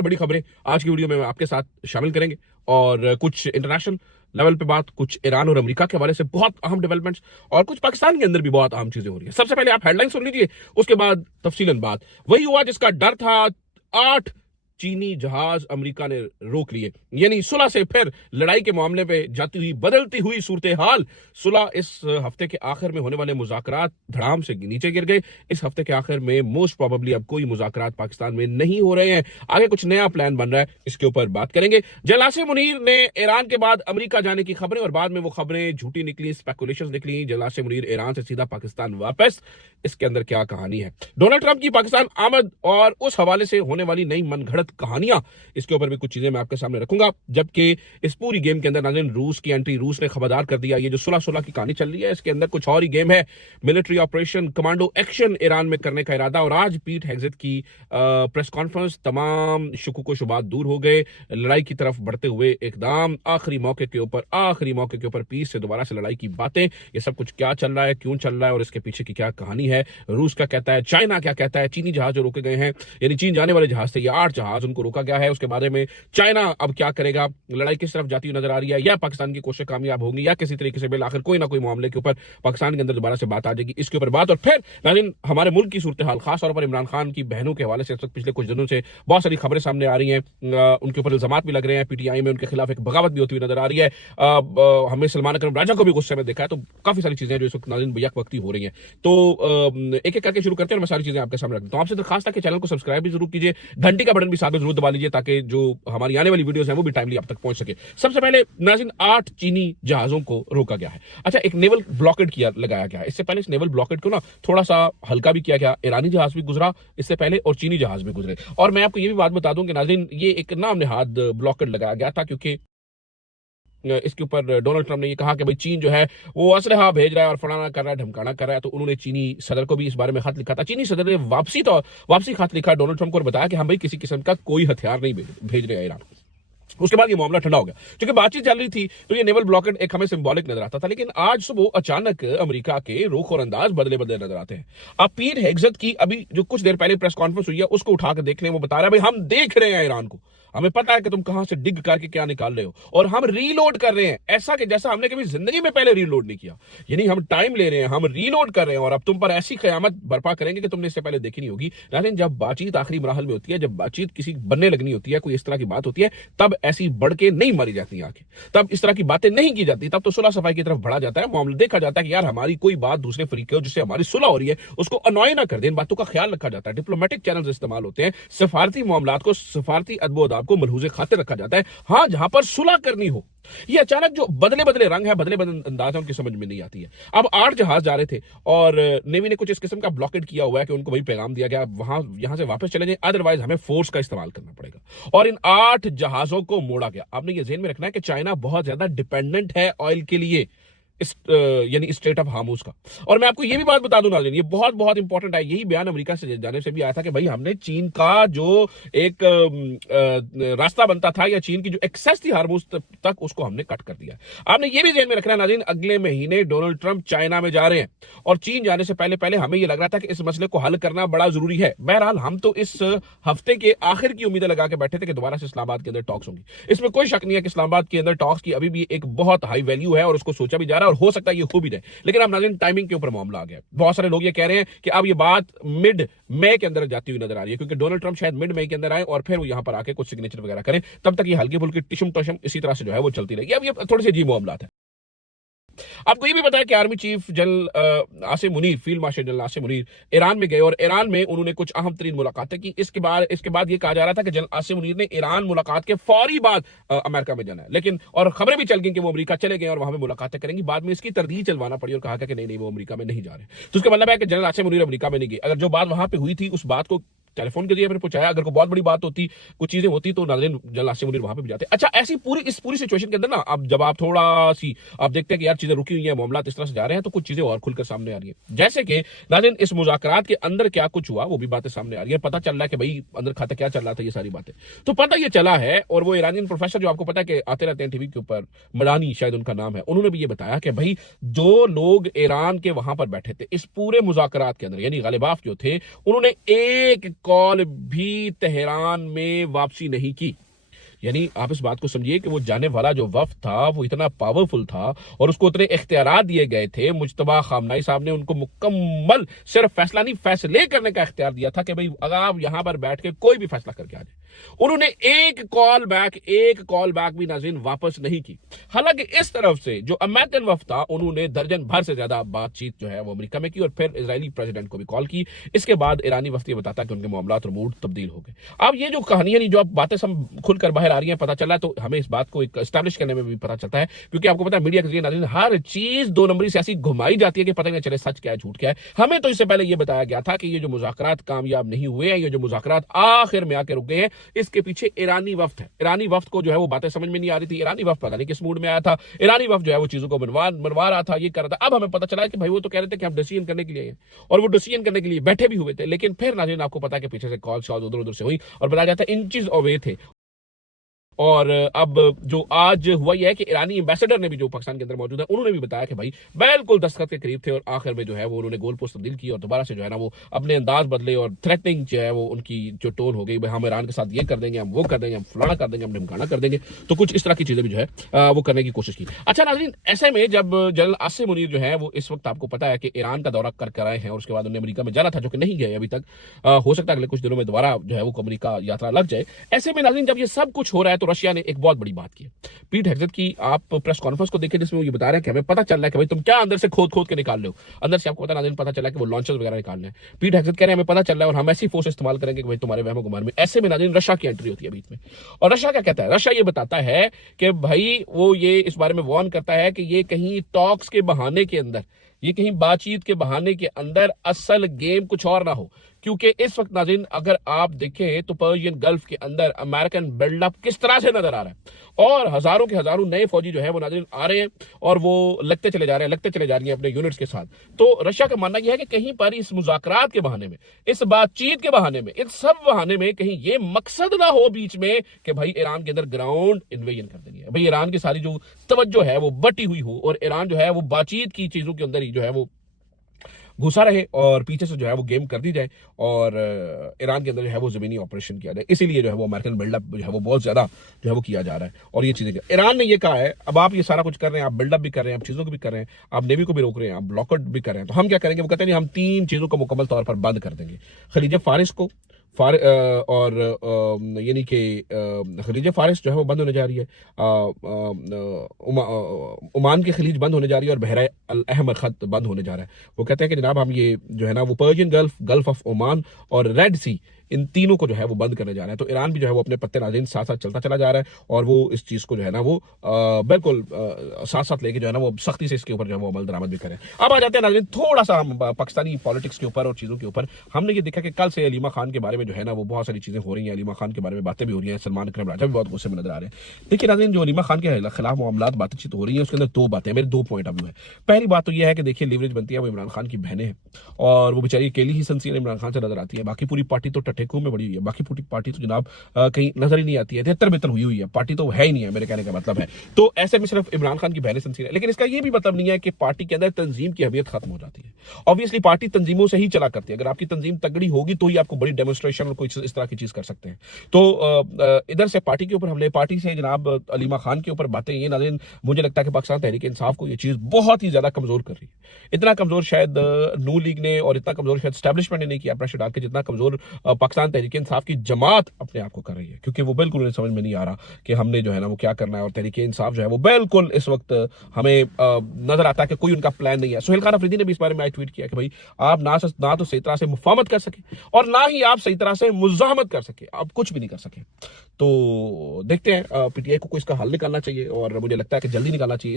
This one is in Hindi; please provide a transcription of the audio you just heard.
चार बड़ी खबरें आज की वीडियो में आपके साथ शामिल करेंगे और कुछ इंटरनेशनल लेवल पे बात, कुछ ईरान और अमेरिका के हवाले से बहुत अहम डेवलपमेंट्स और कुछ पाकिस्तान के अंदर भी बहुत अहम चीजें हो रही है। सबसे पहले आप हेडलाइन सुन लीजिए, उसके बाद तफसीलन बात। वही हुआ जिसका डर था, 8 चीनी जहाज अमेरिका ने रोक लिए, यानी सुलह से फिर लड़ाई के मामले पे जाती हुई बदलती हुई सूरत हाल। सुलह इस हफ्ते के आखिर में होने वाले मुज़ाकरात धड़ाम से नीचे गिर गए। इस हफ्ते के आखिर में मोस्ट प्रोबेबली अब कोई मुज़ाकरात पाकिस्तान में नहीं हो रहे हैं। आगे कुछ नया प्लान बन रहा है, इसके ऊपर बात करेंगे। जनरल आसिम मुनीर ने ईरान के बाद अमेरिका जाने की खबरें और बाद में वो खबरें झूठी निकली, स्पेकुलेशंस निकली। जनरल आसिम मुनीर ईरान से सीधा पाकिस्तान वापस, इसके अंदर क्या कहानी है? डोनाल्ड ट्रंप की पाकिस्तान आमद और उस हवाले से होने वाली नई मनगढ़ंत कहानियां, इसके ऊपर भी कुछ चीजें मैं आपके सामने रखूंगा। जबकि इस पूरी गेम के अंदर नाज़रीन रूस की एंट्री, रूस ने खबरदार कर दिया। ये जो सुलह की कहानी चल रही है, इसके अंदर कुछ और ही गेम है। Military operation, commando action Iran में करने का इरादा। और आज पीट हेग्सेथ की प्रेस कॉन्फ्रेंस, तमाम शुकूक व शुबात दूर हो गए। लड़ाई की तरफ बढ़ते हुए एकदम आखिरी मौके के ऊपर पीस से दोबारा से लड़ाई की बातें। ये सब कुछ क्या चल रहा है, क्यों चल रहा है और इसके पीछे की क्या कहानी है? रूस क्या कहता है, चाइना क्या कहता है? चीनी जहाज जो रोके गए हैं, यानी चीन जाने वाले जहाज थे, ये 8 जहाज उनको रोका गया है। उसके बारे में चाइना अब क्या करेगा? लड़ाई किस तरफ जाती हुई नजर आ रही है? या पाकिस्तान की कोशिश कामयाब होगी या किसी तरीके से बिल आखिर कोई ना कोई मामले के ऊपर पाकिस्तान के अंदर दोबारा से बात आ जाएगी, इसके ऊपर बात। और फिर नाज़रीन हमारे मुल्क की सूरत हाल, खास तौर पर इमरान खान की बहनों के हवाले से पिछले कुछ दिनों से बहुत सारी खबरें सामने आ रही हैं। उनके ऊपर इल्जामात भी लग रहे हैं। पीटीआई में उनके खिलाफ एक बगावत भी होती हुई नजर आ रही है। हमने सलमान अकरम राजा को भी गुस्से में देखा है। तो काफी सारी चीजें जो इस वक्त नाज़रीन यक वक्ती हो रही हैं। तो एक एक करके शुरू करते हैं और मैं सारी चीजें आपके सामने रखता हूं। आपसे दरखास्त है कि चैनल को सब्सक्राइब भी जरूर कीजिए, घंटी का बटन भी साथ में जरूर दबा लीजिए ताकि जो हमारी आने वाली वीडियोस हैं वो भी टाइमली आप तक पहुंच सके। सबसे पहले नाज़रीन 8 चीनी जहाजों को रोका गया है। अच्छा, एक नेवल ब्लॉकेड लगाया गया है। इससे पहले इस नेवल ब्लॉकेड को ना थोड़ा सा हल्का भी किया गया। ईरानी जहाज भी गुजरा इससे पहले और चीनी जहाज भी गुजरे। और मैं आपको ये भी बात बता दूं कि नाज़रीन ये एक नाम नेहाद ब्लॉकेड लगाया गया था, क्योंकि इसके ऊपर डोनाल्ड ट्रंप ने ये कहा कि भाई चीन जो है वो असलहा भेज रहा है और फलाना कर रहा है, ढमकाना कर रहा है। तो उन्होंने चीनी सदर को भी इस बारे में खत लिखा था। चीनी सदर ने वापसी खत लिखा डोनाल्ड ट्रंप को और बताया कि हम भाई किसी किस्म का कोई हथियार नहीं भेज रहे हैं ईरान। उसके बाद ये मामला ठंडा हो गया। क्योंकि बातचीत चल रही थी तो ये नेवल ब्लॉकेड एक हमें सिंबॉलिक नजर आता था। लेकिन आज सुबह अचानक अमेरिका के रुख और अंदाज बदले नजर आते हैं। अब पीट हेग्सेथ की अभी जो कुछ देर पहले प्रेस कॉन्फ्रेंस हुई है उसको उठा कर देख लें। वो बता रहा है भाई हम देख रहे हैं ईरान को, हमें पता है कि तुम कहां से डिग करके क्या निकाल रहे हो और हम रीलोड कर रहे हैं, ऐसा कि जैसा हमने कभी जिंदगी में पहले रीलोड नहीं किया। यानी हम टाइम ले रहे हैं, हम रीलोड कर रहे हैं और अब तुम पर ऐसी कयामत बर्पा करेंगे कि तुमने इससे पहले देखी नहीं होगी। लेकिन जब बातचीत आखिरी मरहल में होती है, जब बातचीत किसी बनने लगनी होती है, कोई इस तरह की बात होती है, तब ऐसी बढ़ के नहीं मारी जाती आंखें, तब इस तरह की बातें नहीं की जाती। तब तो सुलह सफाई की तरफ बढ़ा जाता है, मामला देखा जाता है कि यार हमारी कोई बात दूसरे फरीक जिससे हमारी सुलह हो रही है उसको अनॉय ना कर दे। इन बातों का ख्याल रखा जाता है। डिप्लोमेटिक चैनल्स इस्तेमाल होते हैं, सफारती मामलात को, सफारती अदब अदाब को मलहूज़े खातिर रखा जाता है। हाँ, जहां पर सुलह करनी हो। ये अचानक जो बदले रंग है, बदले अंदाज है, उनकी समझ में नहीं आती है। अब 8 जहाज जा रहे थे और नेवी ने कुछ इस किस्म का ब्लॉकेट किया हुआ है कि उनको वही पैगाम दिया गया यहां से वापस चले जाएं, अदरवाइज हमें फोर्स का इस्तेमाल करना पड़ेगा। और इन 8 जहाजों को मोड़ा गया। आपने ये ज़हन में रखना है कि चाइना बहुत ज्यादा डिपेंडेंट है ऑयल के लिए, यानी स्ट्रेट ऑफ हार्मुज का। और मैं आपको ये भी बात बता दूं नाज़रीन, ये बहुत बहुत इंपॉर्टेंट है। यही बयान अमेरिका से जाने से भी आया था कि भाई हमने चीन का जो एक रास्ता बनता था या चीन की जो एक्सेस थी हार्मुज तक, उसको हमने कट कर दिया। आपने ये भी ध्यान में रखना है नाज़रीन, अगले महीने डोनाल्ड ट्रंप चाइना में जा रहे हैं और चीन जाने से पहले हमें यह लग रहा था कि इस मसले को हल करना बड़ा जरूरी है। बहरहाल हम तो इस हफ्ते के आखिर की उम्मीदें लगा के बैठे थे कि दोबारा से इस्लामाबाद के अंदर टॉक्स होंगी। इसमें कोई शक नहीं है कि इस्लामाबाद के अंदर टॉक्स की अभी भी एक बहुत हाई वैल्यू है और उसको सोचा भी जा रहा है और हो सकता है ये हो भी जाए। लेकिन अब नाज़रीन टाइमिंग के ऊपर मामला आ गया। बहुत सारे लोग ये कह रहे हैं कि अब ये बात मिड मई के अंदर जाती हुई नजर आ रही है, क्योंकि डोनाल्ड ट्रंप शायद मिड मई के अंदर आए और फिर वो यहां पर आके कुछ सिग्नेचर वगैरह करें। तब तक ये हल्की फुल्की टिशम टशम इसी तरह से जो है वो चलती रहेगी। अब ये थोड़ी सी अजीब मामला है। आपको ये भी बताया कि army chief general Asim Munir, field marshal general Asim Munir Iran में गए और ईरान में उन्होंने कुछ अहम तरीन मुलाकातें की। इसके बाद ये कहा जा रहा था कि जनरल आसिम मुनीर ने ईरान मुलाकात के फौरी बाद अमेरिका में जाना है। लेकिन और खबरें भी चल गई कि वो अमेरिका चले गए और वहां पे मुलाकातें करेंगे। बाद में इसकी तरदीद चलवाना पड़ी और कहा कि नहीं वो अमेरिका में नहीं जा रहे। तो उसका मतलब है कि जनरल आसिम मुनीर अमेरिका में नहीं गए। अगर जो बात वहां पे हुई थी उस बात को टेलीफोन के जरिए मैंने पूछा, अगर कोई बहुत बड़ी बात होती, कुछ चीजें होती, तो नाज़रीन जनरल आसिम मुनीर वहां पे भी जाते। अच्छा, इस पूरी सिचुएशन के अंदर ना अब जब आप थोड़ा सी आप देखते हैं कि यार चीजें रुकी हुई हैं, मामला इस तरह से जा रहे हैं, तो कुछ चीजें और खुलकर सामने आ रही है। जैसे कि नाज़रीन इस मुज़ाकरात के अंदर क्या कुछ हुआ वो भी बातें सामने आ रही है। पता चल रहा है कि भाई अंदर खाता क्या चल रहा था, ये सारी बातें तो पता ये चला है। और वो ईरानियन प्रोफेसर जो आपको पता है कि आते रहते हैं टीवी के ऊपर, मडानी शायद उनका नाम है, उन्होंने भी ये बताया कि भाई जो लोग ईरान के वहां पर बैठे थे इस पूरे मुज़ाकरात के अंदर, यानी गालिबाफ जो थे, उन्होंने एक कॉल भी तेहरान में वापसी नहीं की। यानी आप इस बात को समझिए कि वो जाने वाला जो वफ्द था वो इतना पावरफुल था और उसको उतने इख्तियारात दिए गए थे। मुज्तबा खामनाई साहब ने उनको मुकम्मल सिर्फ फैसला नहीं, फैसले करने का इख्तियार दिया था कि भाई अगर आप यहां पर बैठ के कोई भी फैसला करके आ जाए। उन्होंने एक कॉल बैक भी नाज़रीन वापस नहीं की। हालांकि इस तरफ से जो अमेरिकन वफ्द था उन्होंने दर्जन भर से ज्यादा बातचीत जो है वो अमेरिका में की और फिर इजरायली प्रेसिडेंट को भी कॉल की। इसके बाद ईरानी वफ्द ये बताता कि उनके मामलात और मूड तब्दील हो गए। अब ये जो कहानियां जो अब बातें सब खुलकर बाहर आ रही है, पता चला, तो हमें इस बात को एस्टैब्लिश करने में भी पता चलता है, क्योंकि आपको पता है मीडिया के जरिए नाज़रीन हर चीज दो नंबरी से ऐसी घुमाई जाती है कि पता ही नहीं चले सच क्या है झूठ क्या है। हमें तो इससे पहले यह बताया गया था कि ये जो मुज़ाकरात कामयाब नहीं हुए हैं, ये जो मुज़ाकरात आखिर में आके रुक गए हैं, इसके पीछे ईरानी वफ्द है। ईरानी वफ्द को जो है वो बातें समझ में नहीं आ रही थी। ईरानी वफ्द पता नहीं किस मूड में आया था। ईरानी वफ्द जो है वो चीजों को मनवा रहा था, ये कर रहा था। अब हमें पता चला कि भाई वो तो कह रहे थे कि हम डिसीजन करने के लिए हैं और वो डिसीजन करने के लिए बैठे भी हुए थे, लेकिन फिर नाज़रीन आपको पता है कि पीछे से कॉल शॉल उधर उधर से हुई और बताया जाता है इंचेस अवे थे। और अब जो आज हुआ यह है कि ईरानी एम्बेसडर ने भी, जो पाकिस्तान के अंदर मौजूद है, उन्होंने भी बताया कि भाई बिल्कुल दस्तखत के करीब थे और आखिर में जो है वो उन्होंने गोल पोस्ट तब्दील की और दोबारा से जो है ना वो अपने अंदाज बदले और थ्रेटनिंग जो है वो उनकी जो टोन हो गई, भाई हम ईरान के साथ ये कर देंगे, हम वो कर देंगे, हम फलाना कर देंगे, हम ढमकाना कर देंगे। तो कुछ इस तरह की चीजें भी जो है वो करने की कोशिश की। अच्छा नाज़रीन, ऐसे में जब जनरल आसिम मुनीर जो है वो इस वक्त आपको पता है कि ईरान का दौरा कर आए हैं और उसके बाद उन्हें अमेरिका में जाना था, जो कि नहीं गए अभी तक। हो सकता है अगले कुछ दिनों में दोबारा जो है वो अमेरिका यात्रा लग जाए। ऐसे में नाज़रीन जब ये सब कुछ हो रहा है तो रशिया ने एक बहुत बड़ी बात की। पीट हेग्सेथ की आप प्रेस कॉन्फ्रेंस को देखिए, जिसमें वो ये बता रहे हैं कि हमें पता चल रहा है कि भाई तुम क्या अंदर से खोद के निकाल रहे हो। अंदर से आपको पता चला कि वो लॉन्चर्स वगैरह निकालने हैं। पीट हेग्सेथ कह रहे हैं हमें पता चल रहा है और हम ऐसी फोर्स इस्तेमाल करेंगे कि भाई तुम्हारे वहमो गुमान में। ऐसे में नाज़रीन रशिया की एंट्री होती है बीच में। और रशिया क्या कहता है? रशिया ये बताता है कि भाई वो ये इस बारे में वार्न करता है कि ये कहीं टॉक्स के बहाने के अंदर, ये कहीं बातचीत के बहाने के अंदर असल गेम कुछ और ना हो। क्योंकि इस वक्त नाज़रीन अगर आप देखें तो पर्शियन गल्फ के अंदर अमेरिकन बिल्डअप किस तरह से नजर आ रहा है और हजारों के हजारों नए फौजी जो है वो नाज़रीन आ रहे हैं और वो लगते चले जा रही हैं अपने यूनिट्स के साथ। तो रशिया का मानना यह है कि कहीं पर इस मुज़ाकरात के बहाने में, इस बातचीत के बहाने में, इन सब बहाने में कहीं ये मकसद ना हो बीच में कि भाई ईरान के अंदर ग्राउंड इन्वेजन कर देनी है, भाई ईरान की सारी जो तवज्जो है वो बटी हुई हो और ईरान जो है वो बातचीत की चीजों के अंदर ही जो है वो घुसा रहे और पीछे से जो है वो गेम कर दी जाए और ईरान के अंदर जो है वो जमीनी ऑपरेशन किया जाए। इसीलिए जो है वो अमेरिकन बिल्डअप जो है वो बहुत ज्यादा जो है वो किया जा रहा है और ये चीजें ईरान ने ये कहा है अब आप ये सारा कुछ कर रहे हैं, आप बिल्डअप भी कर रहे हैं, आप चीजों को भी कर रहे हैं, आप नेवी को भी रोक रहे हैं, आप ब्लॉकआउट भी कर रहे हैं, तो हम क्या करेंगे? वो कहते हैं हम 3 चीजों को मुकम्मल तौर पर बंद कर देंगे। खलीज फारिस को और यानी कि खलीज फारिस जो है वो बंद होने जा रही है, ओमान की खलीज बंद होने जा रही है और बहरा अल अहमर खत बंद होने जा रहा है। वो कहते हैं कि जनाब हम ये जो है ना वो पर्शियन गल्फ ऑफ ओमान और रेड सी, इन तीनों को जो है वो बंद करने जा रहे हैं। तो ईरान भी जो है वो अपने पत्ते नाज़रीन साथ साथ चलता चला जा रहा है और वो इस चीज को जो है ना वो बिल्कुल साथ साथ लेके जो है ना वो सख्ती से इसके ऊपर जो है वो अमल दरामद भी करें। अब आ जाते हैं नाज़रीन थोड़ा सा पाकिस्तानी पॉलिटिक्स के ऊपर और चीजों के ऊपर। हमने ये देखा कि कल से अलीमा खान के बारे में जो है ना वो बहुत सारी चीजें हो रही हैं, अलीमा खान के बारे में बातें भी हो रही हैं, सलमान अकरम राजा भी बहुत गुस्से में नजर आ रहे हैं। देखिए नाज़रीन जो अलीमा खान के खिलाफ मामलात बातचीत हो रही है उसके अंदर 2 बातें, मेरे 2 पॉइंट ऑफ व्यू है। पहली बात तो यह है कि देखिए लीवरेज बनती है वो इमरान खान की बहनें हैं और वो बेचारी अकेली ही सिंसियर इमरान खान से नजर आती है, बाकी पूरी पार्टी तो टटेकू में बड़ी हुई है, बाकी पूरी पार्टी तो जनाब कहीं नजर ही नहीं आती है, 73 हुई है, पार्टी तो है ही नहीं है, मेरे कहने का मतलब है। तो ऐसे में सिर्फ इमरान खान की बहनें सिंसियर है, लेकिन इसका ये भी मतलब नहीं है कि पार्टी के अंदर तंजीम की अहमियत खत्म हो जाती है। ऑब्वियसली पार्टी तंजीमों से ही चला करती है, अगर आपकी तंजीम तगड़ी होगी तो ही आपको बड़ी डेमोन्स्ट्रेशन और कोई इस तरह की चीज कर सकते हैं। तो इधर से पार्टी के ऊपर हमले, पार्टी से जनाब अलीमा खान के ऊपर बातें, ये नाज़रीन मुझे लगता है कि पाकिस्तान तहरीक इंसाफ को ये चीज बहुत ही ज्यादा कमजोर कर रही है। इतना कमजोर शायद नून लीग ने और इतना कमजोर शायद एस्टैब्लिशमेंट ने नहीं किया प्रेशर डाल के, जितना कमजोर पाकिस्तान तहरीक इंसाफ की जमात अपने आप को कर रही है, क्योंकि वो बिल्कुल उन्हें समझ में नहीं आ रहा कि हमने जो है ना वो क्या करना है। और तहरीक इंसाफ जो है वो बिल्कुल इस वक्त हमें नजर आता है कि कोई उनका प्लान नहीं है। सुहेल खान अफरीदी ने भी इस बारे में आज ट्वीट किया कि भाई आप ना तो सही तरह से मुफाहमत कर सके और ना ही आप सही तरह से मुज़ाहमत कर सके, आप कुछ भी नहीं कर सके। तो देखते हैं पीटीआई को इसका हल निकालना चाहिए और मुझे लगता है कि जल्दी निकालना चाहिए।